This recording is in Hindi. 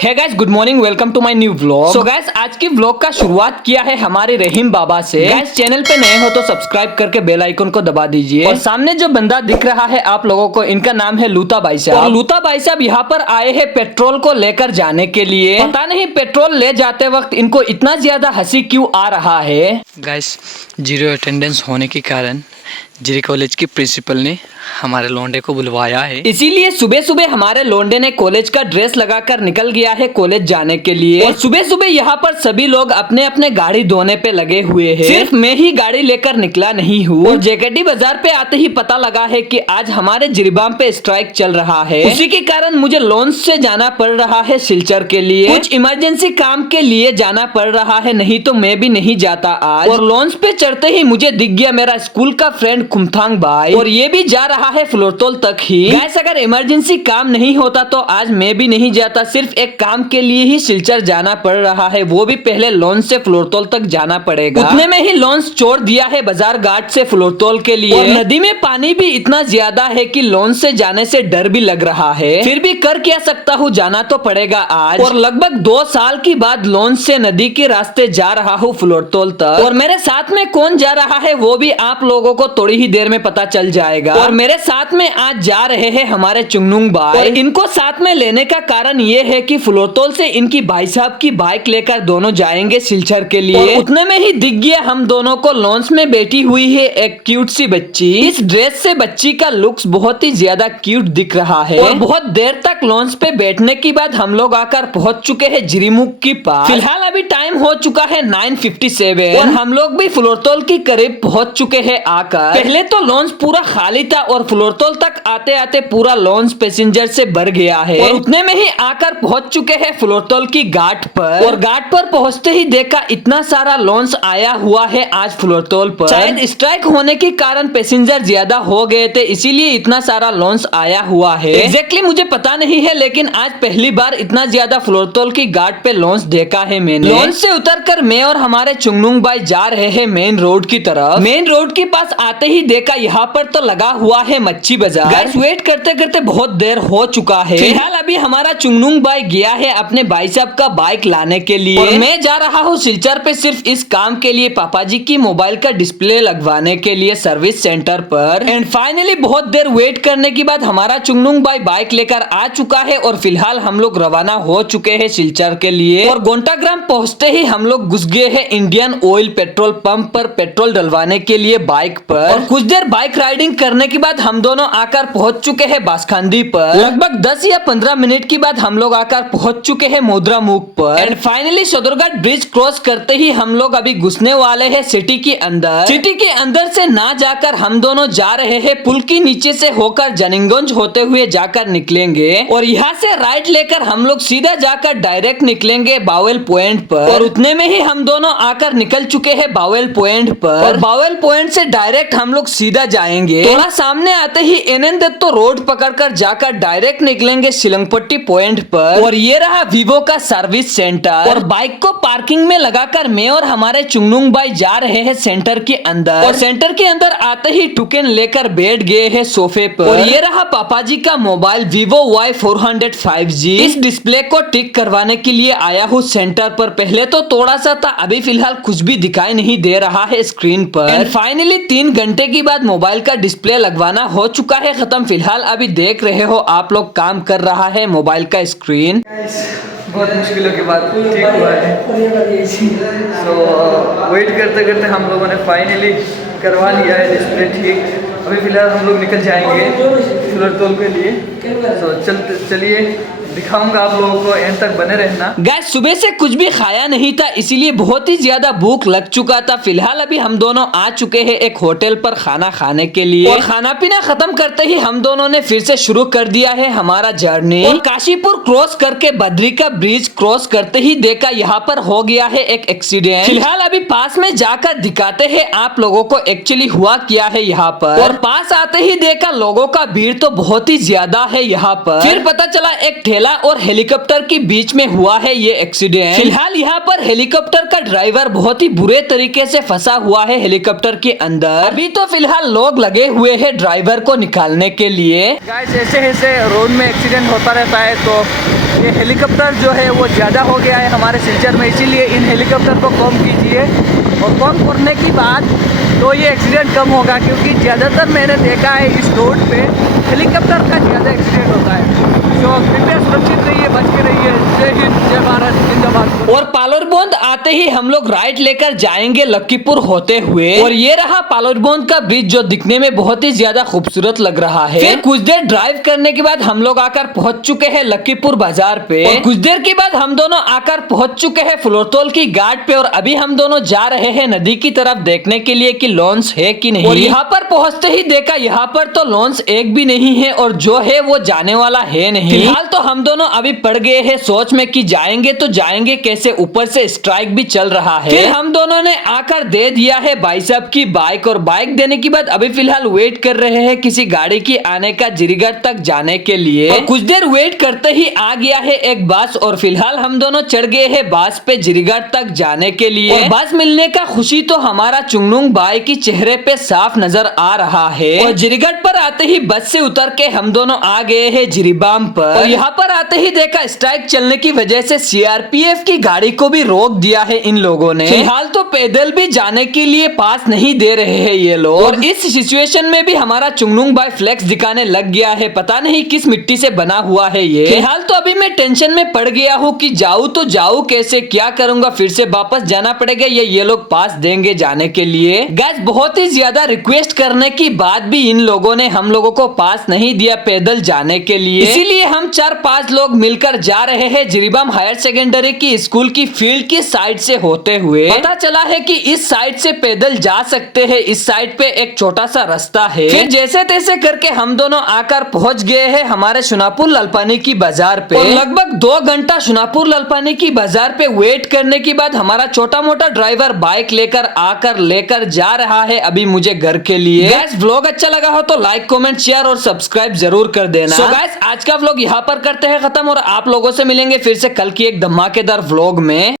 Hey guys, good morning, welcome to my new vlog. So guys, आज की व्लॉग का शुरुआत किया है हमारे रहीम बाबा से। गाइस, चैनल पे नए हो तो सब्सक्राइब करके बेल आइकन को दबा दीजिए। और सामने जो बंदा दिख रहा है आप लोगों को, इनका नाम है लूता भाई साहब। और लूता भाई साहब यहाँ पर आए हैं पेट्रोल को लेकर जाने के लिए। पता नहीं पेट्रोल ले जाते वक्त इनको इतना ज्यादा हंसी क्यों आ रहा है। गाइस, जीरो अटेंडेंस होने के कारण जिरी कॉलेज की प्रिंसिपल ने हमारे लोंडे को बुलवाया है, इसीलिए सुबह सुबह हमारे लोंडे ने कॉलेज का ड्रेस लगाकर निकल गया है कॉलेज जाने के लिए। और सुबह सुबह यहाँ पर सभी लोग अपने अपने गाड़ी धोने पे लगे हुए हैं। सिर्फ मैं ही गाड़ी लेकर निकला नहीं हूँ। और जेकेटी बाजार पे आते ही पता लगा है कि आज हमारे जिरीबाम पे स्ट्राइक चल रहा है। उसी के कारण मुझे लॉन्च से जाना पड़ रहा है सिलचर के लिए। कुछ इमरजेंसी काम के लिए जाना पड़ रहा है, नहीं तो मैं भी नहीं जाता आज। और लॉन्च पे चढ़ते ही मुझे दिख गया मेरा स्कूल का फ्रेंड खुमथांग भाई, और ये भी जा रहा है फ्लोरतोल तक ही। गैस, अगर इमरजेंसी काम नहीं होता तो आज मैं भी नहीं जाता। सिर्फ एक काम के लिए ही सिलचर जाना पड़ रहा है, वो भी पहले लॉन्च से फ्लोरतोल तक जाना पड़ेगा। उतने में ही लॉन्च छोड़ दिया है बाजार घाट से फ्लोरतोल के लिए। और नदी में पानी भी इतना ज्यादा है कि लॉन्च से जाने से डर भी लग रहा है। फिर भी कर क्या सकता हूँ, जाना तो पड़ेगा आज। और लगभग 2 साल की बाद लॉन्च से नदी के रास्ते जा रहा हूँ फ्लोरतोल तक। और मेरे साथ में कौन जा रहा है वो भी आप लोगों को थोड़ी ही देर में पता चल जाएगा। और मेरे साथ में आज जा रहे हैं हमारे चुंगनुंग भाई। और इनको साथ में लेने का कारण ये है कि फ्लोरतोल से इनकी भाई साहब की बाइक लेकर दोनों जाएंगे सिलचर के लिए। और उतने में ही दिख गया हम दोनों को लॉन्च में बैठी हुई है एक क्यूट सी बच्ची। इस ड्रेस से बच्ची का लुक्स बहुत ही ज्यादा क्यूट दिख रहा है। और बहुत देर तक लॉन्च पे बैठने के बाद हम लोग आकर पहुंच चुके हैं जिरीमुख की पास। फिलहाल अभी टाइम हो चुका है 9:57 और हम लोग भी फ्लोरतोल की करीब पहुंच चुके हैं आकर। पहले तो लॉन्च पूरा खाली था और फ्लोरतोल तक आते आते पूरा लॉन्च पैसेंजर से भर गया है। और उतने में ही आकर पहुंच चुके हैं फ्लोरतोल की घाट पर। और घाट पर पहुंचते ही देखा इतना सारा लॉन्च आया हुआ है आज फ्लोरतोल पर। शायद स्ट्राइक होने के कारण पैसेंजर ज्यादा हो गए थे, इसीलिए इतना सारा लॉन्च आया हुआ है। एग्जैक्टली मुझे पता नहीं है, लेकिन आज पहली बार इतना ज्यादा फ्लोरतोल की घाट पे लॉन्च देखा है मैंने। लॉन्च से उतरकर मैं और हमारे चुंगनुंग भाई जा रहे हैं मेन रोड की तरफ। मेन रोड के पास आते ही देखा यहाँ पर तो लगा हुआ है मच्छी बाजार। गाइस, वेट करते करते बहुत देर हो चुका है। फिलहाल अभी हमारा चुंगनुंग भाई गया है अपने भाई साहब का बाइक लाने के लिए। और मैं जा रहा हूँ सिलचर पे सिर्फ इस काम के लिए, पापा जी की मोबाइल का डिस्प्ले लगवाने के लिए सर्विस सेंटर पर। एंड फाइनली बहुत देर वेट करने के बाद हमारा चुंगनुंग भाई बाइक लेकर आ चुका है। और फिलहाल हम लोग रवाना हो चुके हैं सिलचर के लिए। और गोंटाग्राम पहुंचते ही हम लोग घुस गए हैं इंडियन ऑयल पेट्रोल पंप पर पेट्रोल डलवाने के लिए बाइक पर। और कुछ देर बाइक राइडिंग करने के बाद हम दोनों आकर पहुंच चुके हैं बासखांदी पर। लगभग 10 या 15 मिनट के बाद हम लोग आकर पहुंच चुके हैं मोद्रामुख पर। And finally Sadarghat bridge cross करते ही हम लोग अभी घुसने वाले हैं सिटी के अंदर। सिटी के अंदर से ना जाकर हम दोनों जा रहे हैं पुल के नीचे से होकर जनिंगगंज होते हुए जाकर निकलेंगे। और यहाँ से राइट लेकर हम लोग सीधा जाकर डायरेक्ट निकलेंगे बावेल पॉइंट पर। और उतने में ही हम दोनों आकर निकल चुके हैं बावेल पॉइंट पर। और बावेल पॉइंट से डायरेक्ट हम लोग सीधा जाएंगे। थोड़ा सामने आते ही एनएन दत्तो रोड पकड़कर जाकर डायरेक्ट निकलेंगे शिलंगपट्टी पॉइंट पर। और ये रहा वीवो का सर्विस सेंटर। और बाइक को पार्किंग में लगाकर मैं और हमारे चुंगनुंग भाई जा रहे हैं सेंटर के अंदर। और सेंटर के अंदर आते ही टोकन लेकर बैठ गए हैं सोफे पर। और ये रहा पापा जी का मोबाइल Vivo Y400 5G। इस डिस्प्ले को टिक करवाने के लिए आया हूँ सेंटर पर। पहले तो थोड़ा सा था, अभी फिलहाल कुछ भी दिखाई नहीं दे रहा है स्क्रीन पर। एंड फाइनली 3 घंटे के बाद मोबाइल का डिस्प्ले लगवाना हो चुका है खत्म। फिलहाल अभी देख रहे हो आप लोग काम कर रहा है मोबाइल का स्क्रीन। बहुत मुश्किलों के बाद ठीक हुआ है। तो वेट करते करते हम लोगों ने फाइनली करवा लिया है डिस्प्ले ठीक। अभी फिलहाल हम लोग निकल जाएंगे फ्लोरतोल के लिए। तो चलिए दिखाऊंगा आप लोगों को, एंड तक बने रहना। गाइस, सुबह से कुछ भी खाया नहीं था, इसीलिए बहुत ही ज्यादा भूख लग चुका था। फिलहाल अभी हम दोनों आ चुके हैं एक होटल पर खाना खाने के लिए। और खाना पीना खत्म करते ही हम दोनों ने फिर से शुरू कर दिया है हमारा जर्नी। और काशीपुर क्रॉस करके बद्री का ब्रिज क्रॉस करते ही देखा यहाँ पर हो गया है एक एक्सीडेंट। फिलहाल अभी पास में जाकर दिखाते हैं आप लोगों को एक्चुअली हुआ क्या है यहाँ पर। और पास आते ही देखा लोगों का भीड़ तो बहुत ही ज्यादा है यहाँ पर। फिर पता चला एक ठेला और हेलीकॉप्टर के बीच में हुआ है ये एक्सीडेंट। फिलहाल यहाँ पर हेलीकॉप्टर का ड्राइवर बहुत ही बुरे तरीके से फंसा हुआ है हेलीकॉप्टर के अंदर। अभी तो फिलहाल लोग लगे हुए हैं ड्राइवर को निकालने के लिए। गाइस, ऐसे ऐसे रोड में एक्सीडेंट होता रहता है, तो ये हेलीकॉप्टर जो है वो ज़्यादा हो गया है हमारे सिलचर में, इसीलिए इन हेलीकॉप्टर को कम कीजिए और कम करने की बात तो ये एक्सीडेंट कम होगा, क्योंकि ज़्यादातर मैंने देखा है इस रोड पे हेलीकॉप्टर का ज़्यादा एक्सीडेंट होता है। तो कृपया सुरक्षित रहिए, बच के रहिए। जय हिंद, जय भारत, जिंदाबाद। और पालोरबोंद आते ही हम लोग राइट लेकर जाएंगे लक्कीपुर होते हुए, और ये रहा पालोरबोंद का ब्रिज जो दिखने में बहुत ही ज्यादा खूबसूरत लग रहा है। फिर कुछ देर ड्राइव करने के बाद हम लोग आकर पहुंच चुके हैं लक्कीपुर बाजार पे, और कुछ देर के बाद हम दोनों आकर पहुंच चुके हैं फ्लोरतोल की घाट पे, और अभी हम दोनों जा रहे हैं नदी की तरफ देखने के लिए कि लॉन्च है कि नहीं। और यहाँ पर पहुंचते ही देखा यहाँ पर तो लॉन्च एक भी नहीं है, और जो है वो जाने वाला है नहीं। फिलहाल तो हम दोनों अभी पड़ गए हैं सोच में कि जाएंगे तो जाएंगे कैसे, ऊपर से स्ट्राइक भी चल रहा है। फिर हम दोनों ने आकर दे दिया है भाई साहब की बाइक, और बाइक देने के बाद अभी फिलहाल वेट कर रहे हैं किसी गाड़ी की आने का जिरीगढ़ तक जाने के लिए। और कुछ देर वेट करते ही आ गया है एक बस, और फिलहाल हम दोनों चढ़ गए हैं बस पे जिरीगढ़ तक जाने के लिए। और बस मिलने का खुशी तो हमारा चुंगनुंग भाई की चेहरे पे साफ नजर आ रहा है। और जिरीगढ़ पर आते ही बस से उतर के हम दोनों आ गए हैं जिरीबाम पर, और यहाँ पर आते ही देखा स्ट्राइक चलने की वजह से सीआरपीएफ की गाड़ी को भी रोक दिया है इन लोगों ने। फिलहाल तो पैदल भी जाने के लिए पास नहीं दे रहे हैं ये लोग। और इस सिचुएशन में भी हमारा चुंगनुंग भाई फ्लेक्स दिखाने लग गया है, पता नहीं किस मिट्टी से बना हुआ है ये। फिलहाल तो अभी मैं टेंशन में पड़ गया हूँ कि जाऊँ तो जाऊँ कैसे, क्या करूंगा, फिर से वापस जाना पड़ेगा या ये लोग पास देंगे जाने के लिए। गाइस बहुत ही ज्यादा रिक्वेस्ट करने की बाद भी इन लोगों ने हम लोगों को पास नहीं दिया पैदल जाने के लिए, इसीलिए हम 4-5 लोग मिलकर जा रहे हैं जिरीबाम हायर सेकेंडरी की स्कूल की फील्ड की साइड से होते हुए। पता चला है कि इस साइड से पैदल जा सकते हैं, इस साइड पे एक छोटा सा रास्ता है। फिर जैसे तैसे करके हम दोनों आकर पहुंच गए हैं हमारे सुनापुर ललपानी की बाजार पे, और लगभग 2 घंटा सुनापुर ललपानी की बाजार पे वेट करने के बाद हमारा छोटा मोटा ड्राइवर बाइक लेकर जा रहा है अभी मुझे घर के लिए। गाइस व्लॉग अच्छा लगा हो तो लाइक कमेंट शेयर और सब्सक्राइब जरूर कर देना। सो गाइस आज का व्लॉग यहाँ पर करते हैं खत्म, और आप लोगों से मिलेंगे फिर से कल की एक धमाकेदार व्लॉग में।